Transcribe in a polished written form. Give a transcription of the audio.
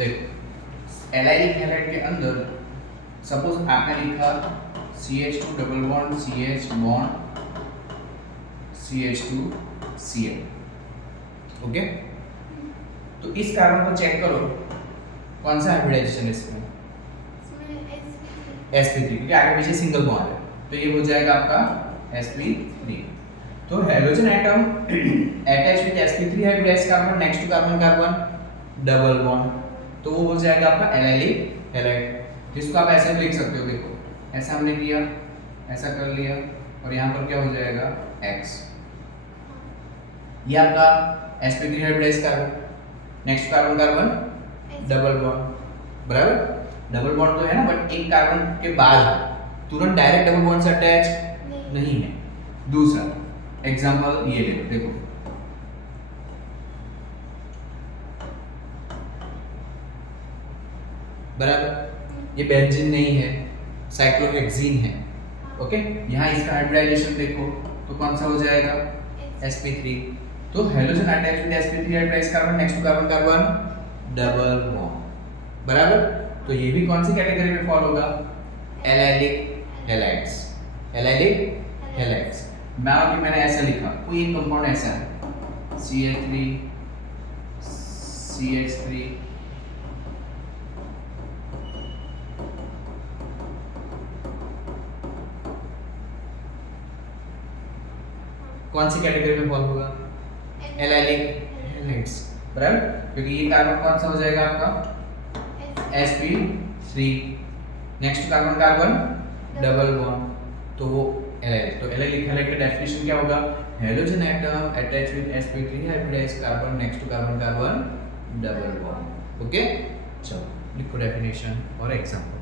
देखो allylic halide के अंदर सपोज आपने लिखा CH2 double bond CH bond CH2 Cl, okay. तो इस कार्बन को चेक करो कौन सा हाइब्रिडाइजेशन है इसमें, sp3, क्योंकि आगे पीछे सिंगल बॉन्ड है तो ये हो जाएगा आपका sp3। तो halogen atom attach with sp3 hybridised carbon next to carbon carbon double bond, तो वो हो जाएगा आपका एलाइलिक हैलाइड, जिसको आप ऐसे भी लिख सकते हो। देखो ऐसा हमने किया, ऐसा कर लिया और यहाँ पर क्या हो जाएगा x, ये आपका sp3 hybridised carbon next carbon carbon double bond, बराबर। डबल बॉन्ड तो है ना, बट एक कार्बन के बाद तुरंत डायरेक्ट डबल बॉन्ड से अटैच नहीं है। दूसरा एग्जांपल ये ले, देखो बराबर, ये बेंजीन नहीं है, साइक्लोहेक्सीन है, ओके। यहाँ इसका हाइब्रिडाइजेशन देखो तो कौन सा हो जाएगा sp3। तो halogen attach with sp3 hybridised carbon next to carbon carbon double bond, बराबर। तो ये भी कौन सी कैटेगरी में फॉल होगा, allylic halides, allylic halides. Now कि मैंने ऐसा लिखा, कोई एक कंपाउंड ऐसा है CH3 CH3 कौन सी कैटेगरी में फॉल होगा, एलाइलिक हैलाइड्स, बराबर। क्योंकि ये कार्बन कौन सा हो जाएगा आपका sp3 next carbon carbon double bond, तो वो एलाइलिक। तो एलाइलिक हैलाइड का डेफिनेशन क्या होगा, halogen atom attach with sp3 hybridised carbon next to carbon carbon double bond, okay. चलो लिखो डेफिनेशन और एग्जांपल।